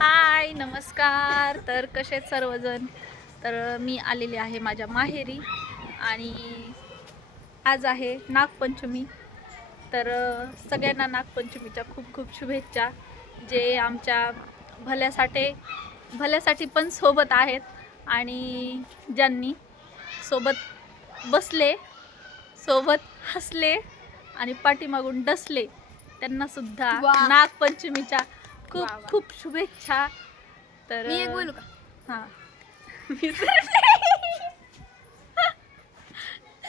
हाय नमस्कार. तर कसे आहेत सर्वजण. तर मी आलेले आहे माझ्या माहेरी आणि आज आहे नागपंचमी. तर सगळ्यांना नागपंचमीच्या खूप खूप शुभेच्छा. जे आमच्या भल्यासाठी पण सोबत आहेत आणि ज्यांनी सोबत बसले, सोबत हसले आणि पाठीमागून डसले त्यांना सुद्धा नागपंचमीच्या खूप खूप शुभेच्छा. तर मी एक बोलू का? हां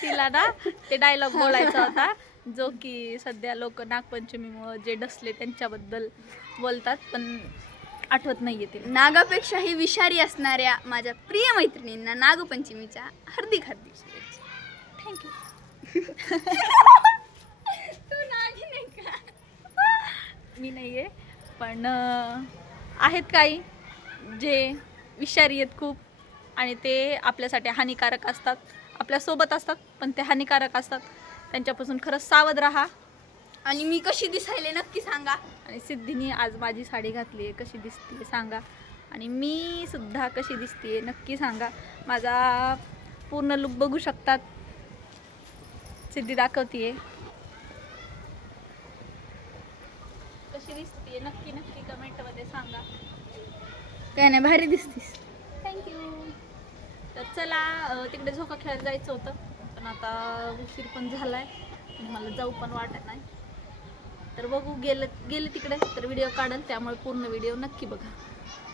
तिला ना ते डायलॉग बोलायचा होता जो की सध्या लोक नागपंचमीमुळे जे डसले त्यांच्याबद्दल बोलतात पण आठवत नाहीये तिला. नागापेक्षाही विषारी असणाऱ्या माझ्या प्रिय मैत्रिणींना नागपंचमीच्या हार्दिक हार्दिक शुभेच्छा. थँक्यू. तू नागी नाही का? मी नाहीये पण आहेत काही जे विषारी आहेत खूप आणि ते आपल्यासाठी हानिकारक असतात. आपल्यासोबत असतात पण ते हानिकारक असतात. त्यांच्यापासून खरंच सावध राहा. आणि मी कशी दिसायले नक्की सांगा. आणि सिद्धीने आज माझी साडी घातली आहे, कशी दिसते सांगा. आणि मी सुद्धा कशी दिसते नक्की सांगा. माझा पूर्ण लुक बघू शकतात. सिद्धी दाखवतीये कशी दिसते नक्की नक्की कमेंटमध्ये सांगा. काय नाही, भारी दिसतीस. थँक्यू. तर चला तिकडे झोका खेळायला जायचं होतं पण आता उशीर पण झालाय आणि मला जाऊ पण वाटत नाही. तर बघू गेले तिकडे तर व्हिडिओ काढेल, त्यामुळे पूर्ण व्हिडिओ नक्की बघा.